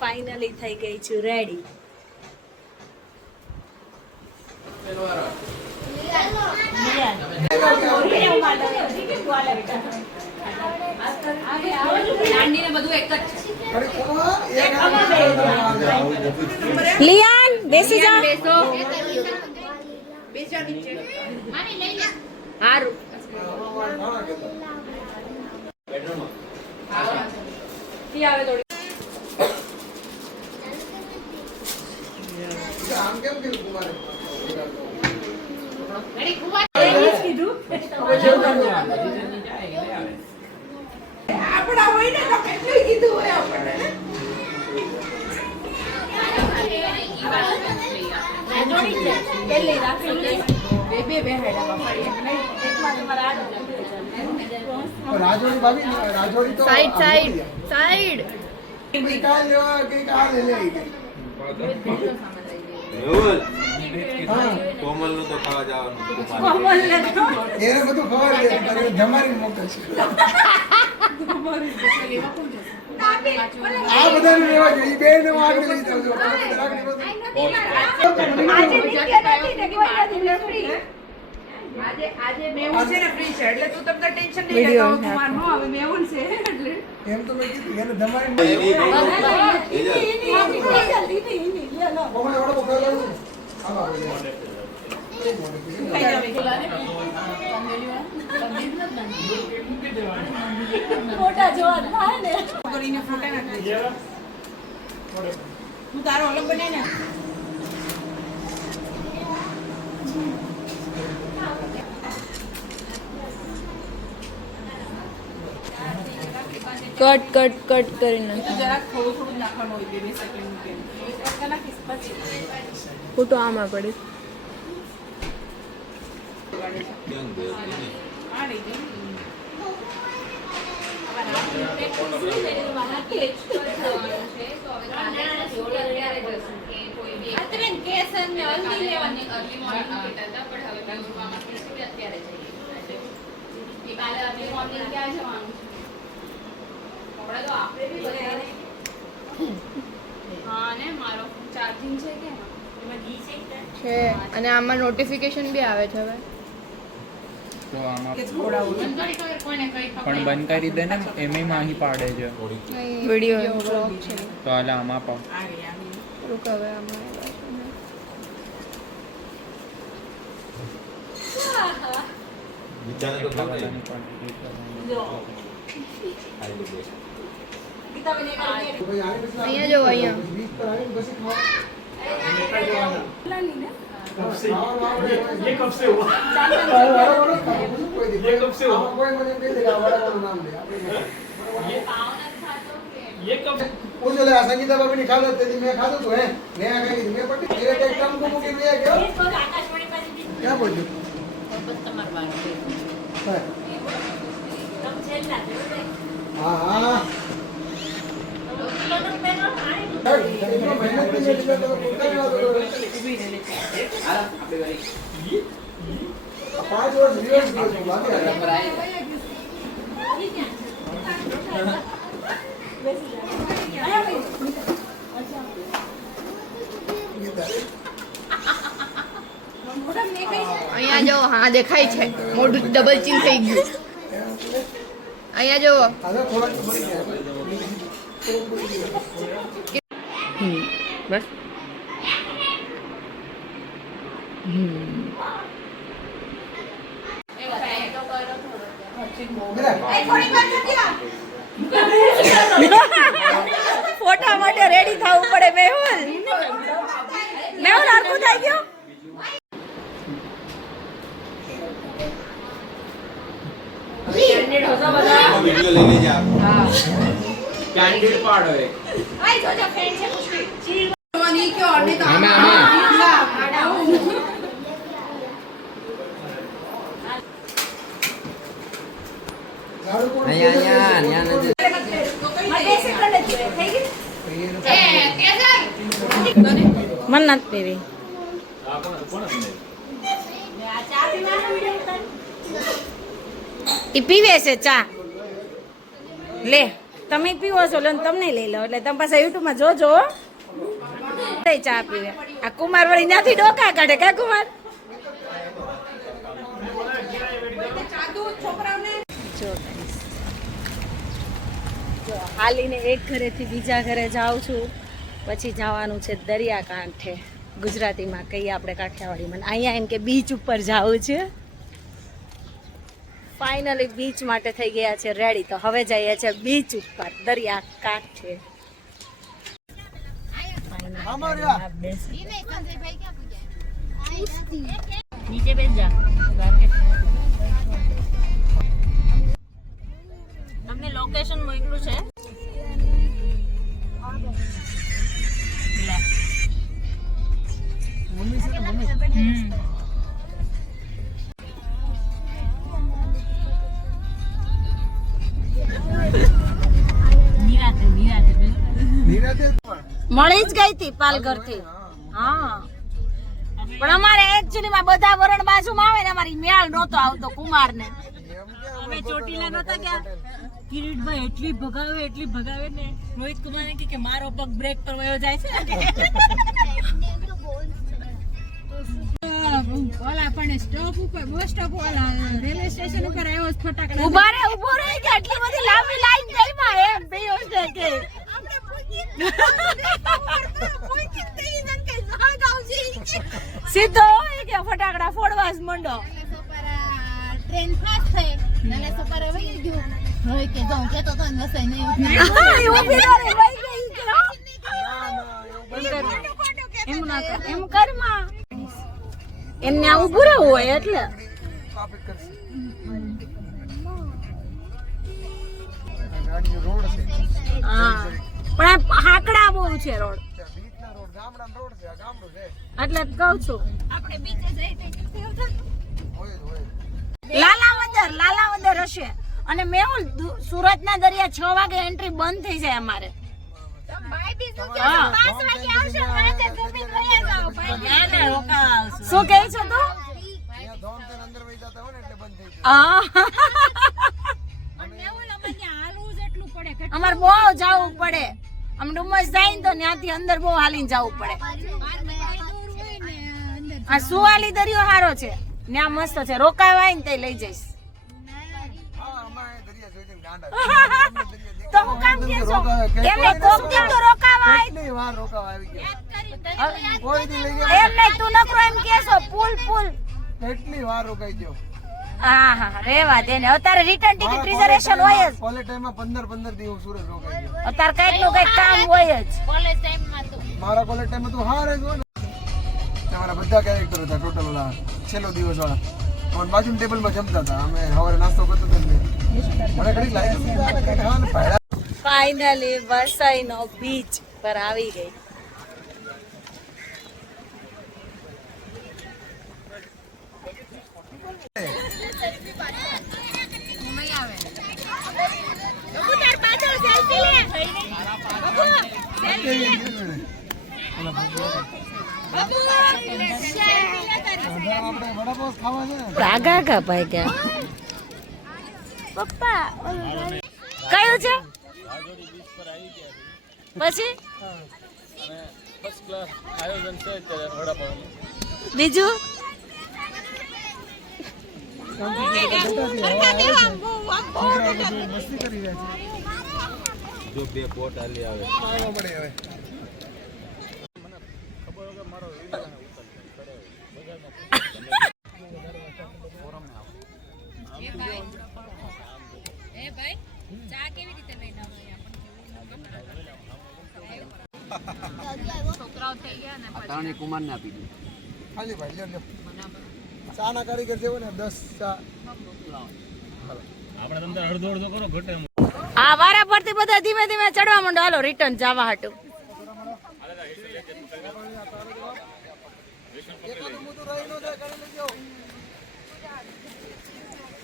Finally થઈ ગઈ છું રેડી. લિયાન બેસી જા. હારું राजोड़ी भाभी राजोड़ी तो साइड साइड साइड निकाल लो के कहां ले लेगी कोमल નું તો ખાવા જવાનું કોમલ ને તો એને બધું ખબર છે તારે જમારી મોકલશે આ બધાને લેવા જોઈએ બે ને આગળ લઈ જાવ છો આજે નિત્ય નથી ને કોઈ નથી ફ્રી. આજે મેહુલ છે ને ફ્રી છે એટલે તું તમને ટેન્શન નહીં લેતો. કુમાર નો હવે મેહુલ છે એટલે એમ તો મેં કીધું એને જમારી કોમલ વાળો પકડ લો મોટા જોવા થાય ને કરીને ફોટા નાખી હું તારો અલગ બનાય ને કટ કટ કટ કરીને જરાક થોડું થોડું નાખવાનું હોય 2 સેકન્ડ મૂકીને એક નાખીશ પછી ફોટો આમાં પડે. આ લઈ જઈ છે અને આમાં નોટિફિકેશન બી આવે છે હવે. તો આમાં કે છોડાવું પણ બંધ કરી દે ને એમે માહી પાડે છે વિડિયો બ્લોગ છે તો હાલ આમાં પાવ આ ગયા રૂક હવે આમાં બીજાને તો ખબર અહીંયા જો અહીંયા ये कब से हुआ ये कब से हुआ कोई मुझे कह देगा बड़ा का नाम ले ये कब वो जो ले संगीता बाबी ने खा लेते थी मैं खा दो तो है मैं आ गई मैं पट्टी मेरे एक काम को मुके में क्या क्या बोल रहे हां हां पांच वर्ष रिवर्स અહીંયા જો હા દેખાય છે મોઢું ડબલ ચીન થઈ ગયું. અહીંયા જો બસ ફોટા માટે રેડી થવું પડે. મેહુલ મેહુલ આખું થઈ ગયું. વિડિયો લઈ લેજે આપ કેન્ડિડ પાડો એક આઈ જો ફ્રેન્ડ છે પુષ્પી ની ક્યો અને તો આમાં અહીંયા નથી મન નથી પીવી. ઈ પીવે છે ચા લે તમે પીવો છો લો તમને લઈ લો એટલે તમે પાછા યુટ્યુબમાં જોજો હો. ચા પીવે આ કુમાર વળી ત્યાંથી ડોકા કાઢે કા કુમાર જો હાલીને એક ઘરેથી બીજા ઘરે જાઉં છું પછી જવાનું છે દરિયાકાંઠે ગુજરાતીમાં કહીએ આપણે કાઠિયાવાડીમાં અહીંયા એમ કે બીચ ઉપર જવું છે ફાઇનલી બીચ માટે થઈ ગયા છે રેડી તો હવે જઈએ છે બીચ ઉપર દરિયાકાંઠે નીચે બેસ જા તમને લોકેશન મોકલું છે મળી જ ગઈ હતી પાલઘર થી હા પણ અમારે એકચ્યુઅલી માં બધા વરણ બાજુમાં આવે ને અમારી મેળ નહોતો આવતો કુમાર ને અમે ચોટીલા નહોતા ગયા કિરીટભાઈ એટલી ભગાવે ને રોહિત કુમારને કે મારો પગ બ્રેક પર વયો જાય છે ઓલા પણ સ્ટોપ ઉપર બસ સ્ટોપ ઓલા રેલવે સ્ટેશન ઉપર આવ્યો ફટાકડા ઉભો રહી ગયા એટલી બધી લાંબી લાઈન થઈ માં એમ બેયો છે કે સીધો હોય કે ફટાકડા ફોડવા જ મંડો ટ્રેન ફાસ્ટ થઈ નલે સુપર વહી ગયું હોય કે જો કે તો નસે નહીં એમ કરમાં એમને આવું પૂરું હોય એટલે હા પણ આ હાકડા બહુ છે રોડ એટલે જ કહું છું લાલાવદર હશે અને મેહુલ સુરત ના દરિયા 6 વાગે એન્ટ્રી બંધ થઈ જાય અમારે શું કહે છો તું અમારે બહુ જવું પડે આમ ડુમસ જાય ને તો ત્યાંથી અંદર બહુ હાલીને જવું પડે આ સુવાલી દરિયો સારો છે ત્યાં મસ્ત છે રોકાવાય ને તે લઈ જઈશ તો હું કામ કે છો એમને કોક દી તો રોકાવાય કેટલી વાર રોકાવા આવી ગયા કોઈ દી લઈ ગયા એમ નહીં તું નકરો એમ કેસો પુલ કેટલી વાર રોકાઈ ગયો હા રેવા દે ને અત્યારે રિટર્ન ટિકિટ રિઝર્વેશન હોય જ કોલેજ ટાઈમમાં 15 દિવસ સુરત રોકાઈ ગયો અત્યારે કઈક નું કઈક કામ હોય જ કોલેજ ટાઈમમાં તો મારા કોલેજ ટાઈમમાં તું હારે જ હોય તમારા બધા કેરેક્ટર હતા ટોટલ ઓલા છેલ્લો દિવસ વાળા અમાર બાજુના ટેબલમાં જમતા હતા અમે સવારે નાસ્તો કરતો હતો મને ઘડી લાગી ફાઇનલી વસઈનો બીચ પર આવી ગઈ આગા કા ભાઈ ગયા પપ્પા કયું છે પછી બીજું જો બે પોટ આલી આવે કુમાર ને આપી દીધું ખાલી ભાઈ લ્યો ચા ના કારીગર જેવો ને 10 ચા આપણે તમને અડધો કરો ઘટે આ વારા પરથી બધા ધીમે ધીમે ચડવા માંડો હાલો રિટર્ન જવા હાટુ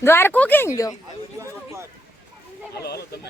દ્વાર કુકિંગ ગયો હાલો તમે